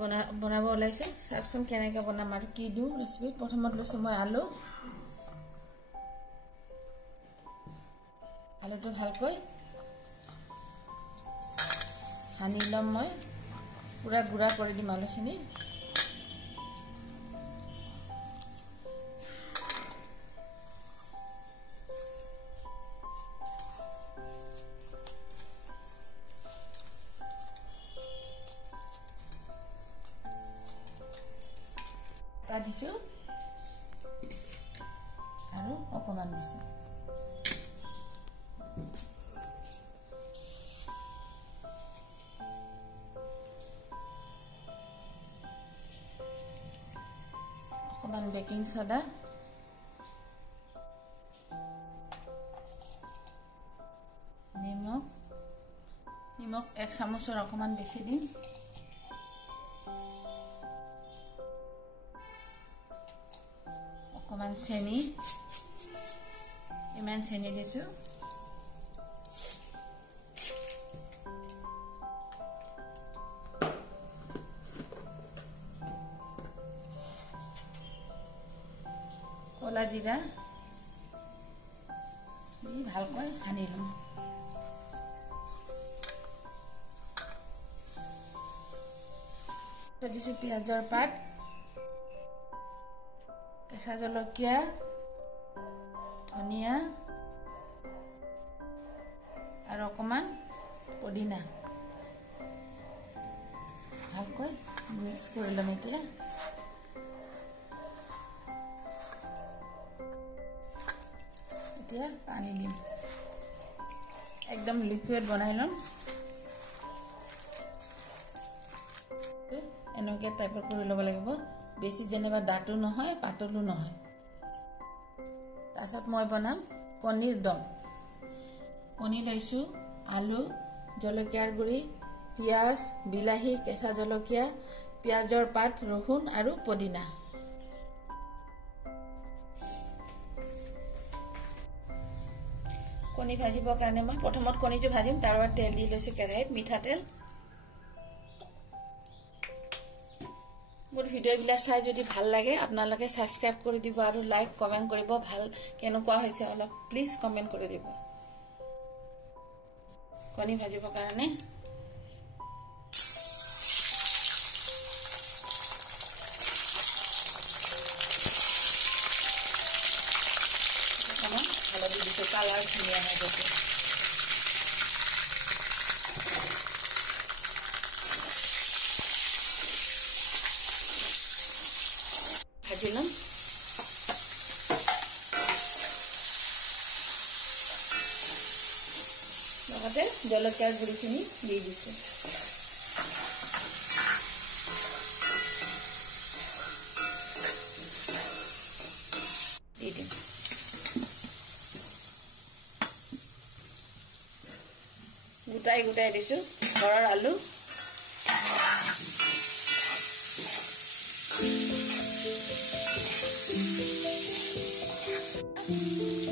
বনাব ওলাইছে চাওকচোন কেনেকৈ বনাম আৰু কি দিওঁ ৰেচিপিত প্ৰথমত লৈছোঁ মই আলুটো ভালকৈ সানি ল'ম মই পুৰা গুড়া কৰি দিম আলুখিনি দিছোঁ আৰু অকণমান দিছোঁ অকণমান বেকিং সোডা নিমখ 1 চামুচৰ অকণমান বেছি দিম অকণমান চেনি ইমান চেনি দিছোঁ কলা জিৰা দি ভালকৈ সানি ল'ম দিছোঁ পিঁয়াজৰ পাত কেঁচা জলকীয়া ধনিয়া আৰু অকণমান পদিনা ভালকৈ মিক্স কৰি ল'ম এতিয়া পানী দিম একদম লিকুইড বনাই ল'ম এনেকৈ টাইপৰ কৰি ল'ব লাগিব বেছি যেনিবা ডাঠো নহয় পাতলো নহয় তাৰপিছত মই বনাম কণীৰ দম কণী লৈছোঁ আলু জলকীয়াৰ গুড়ি পিঁয়াজ বিলাহী কেঁচা জলকীয়া পিঁয়াজৰ পাত ৰহুন আৰু পদিনা কণী ভাজিবৰ কাৰণে মই প্ৰথমত কণীটো ভাজিম তাৰপৰা তেল দি লৈছোঁ কেৰাহীত মিঠাতেল মোৰ ভিডিঅ'বিলাক চাই যদি ভাল লাগে আপোনালোকে সাবস্ক্ৰাইব কৰি দিব আৰু লাইক কমেন্ট কৰিব ভাল কেনেকুৱা হৈছে অলপ প্লিজ কমেন্ট কৰি দিব কণী ভাজিবৰ কাৰণে হালধি দিছোঁ কালাৰ ধুনীয়া হৈ গৈছে ভাজি ল'ম লগতে জলকীয়াৰ গুড়িখিনি দি দিছোঁ দি দিম গোটাই দিছোঁ ঘৰৰ আলু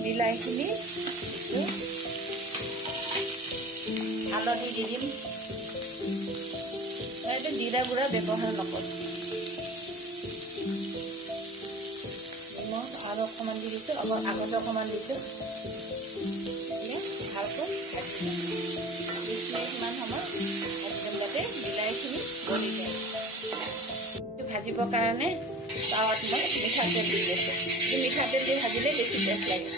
বিলাহীখিনি দিছোঁ হালধি দি দিম এইটো জিৰা গুড়া ব্যৱহাৰ নকৰোঁ নিমখ আৰু অকণমান দি দিছোঁ আগতে অকণমান দিছোঁ ভালকৈ ভাজি 20 মিনিটমান সময় ভাজিম যাতে বিলাহীখিনি গলি যায় ভাজিবৰ কাৰণে তাৱাত মই মিঠাতেল দি লৈছোঁ মিঠাতেল দি ভাজিলে বেছি টেষ্ট লাগে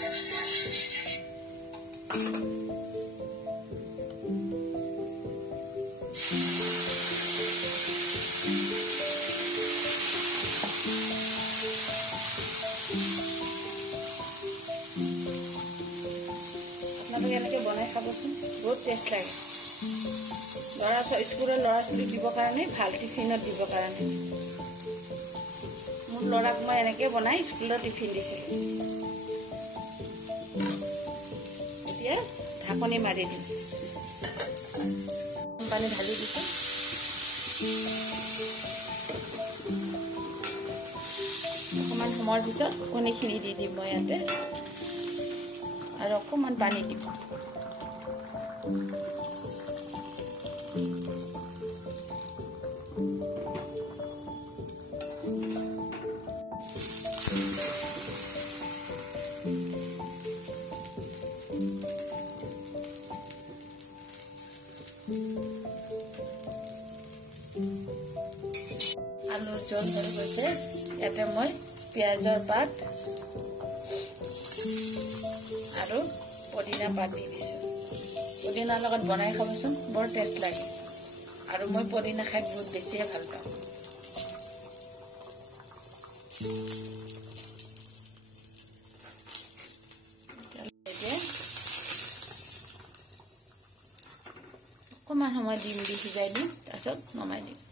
আপোনালোকে এনেকৈ বনাই খাবচোন বহুত টেষ্ট লাগে স্কুলৰ ল'ৰা ছোৱালীক দিবৰ কাৰণে ভাল টিফিনত দিবৰ কাৰণে মোৰ ল'ৰাক মই এনেকৈ বনাই স্কুলৰ টিফিন দিছিলোঁ এতিয়া ঢাকনি মাৰি দিম পানী ঢালি দিছোঁ অকণমান সময়ৰ পিছত কণীখিনি দি দিম মই ইয়াতে আৰু অকণমান পানী দিম আলুৰ জোল হৈ গৈছে। ইয়াতে মই পিঁয়াজৰ পাত আৰু পদিনা পাত দি দিছোঁ। পদিনাৰ লগত বনাই খাবচোন, বৰ টেষ্ট লাগে। আৰু মই পদিনা খাই বহুত বেছিয়ে ভাল পাওঁ। অকণমান সময় ডিম দি সিজাই দিম, তাৰপিছত নমাই দিম।